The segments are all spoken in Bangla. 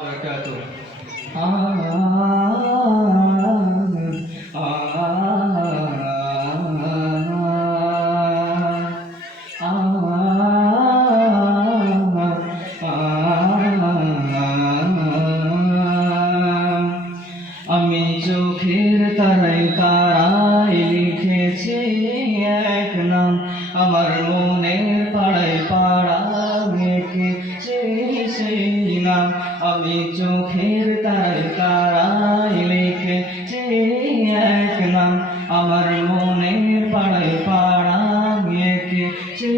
وبركاته আমি চোখের তারাই তারাই লিখেছি এক নাম। আমার মনের পাড়ায় পাড়া রেখেছি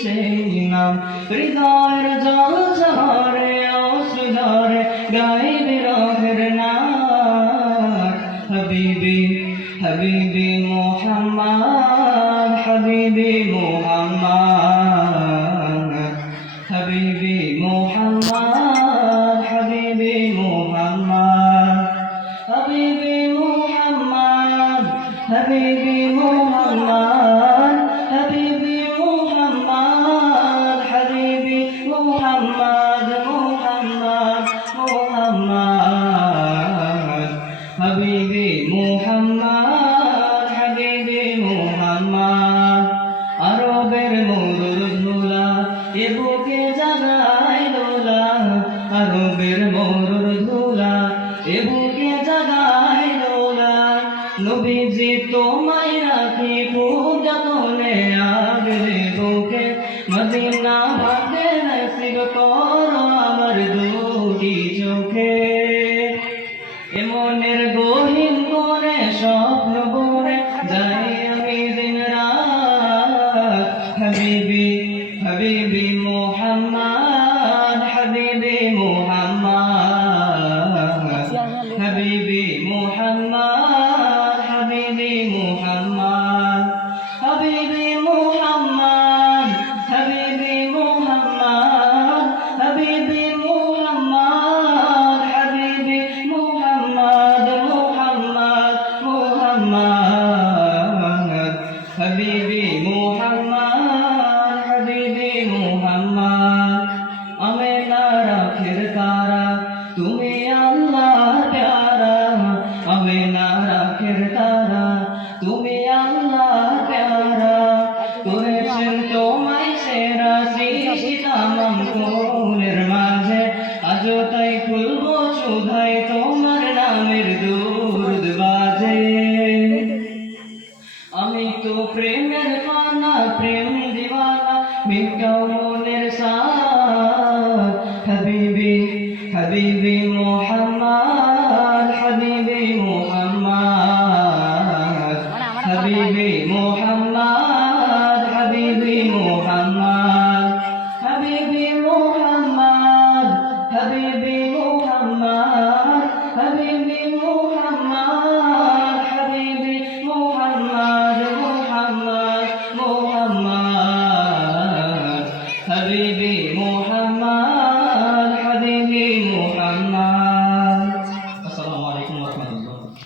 সেই নাম। হৃদয়ের জল ঝরে ঝরে গাইবে রহের নাম হাবিবি হাবিবি মোহাম্মদ হাবিবি মোহাম্মদ, হাবিবি বুকে জাগাই দোলা, আরবের মরুর ধুলা, এ জাগাই দোলা। নবীজি তোমায় রাখি আগলে বুকে, মদিনা ভাগে নসিব আমার দুটি চোখে। এমনের গহীন করে স্বপ্ন বনে যাই আমি দিন রাত। হাবিবি হাবিবি না রাখের তুমি আল্লাহ প্যারা। করেছেন তোমায় সেরা সৃষ্টি তামাম মাঝে। আজও তাই খুলবো সুধাই তোমার নামের দুধ বাজে। আমি তো প্রেমের পানা, প্রেম দিওয়ানা মিটাও মনের সাথ হাবিবি হাবিবি মোহাম্মদ হাবিবি মোহাম্মদ। হাবিবি মোহাম্মদ হাবিবি মোহাম্মদ।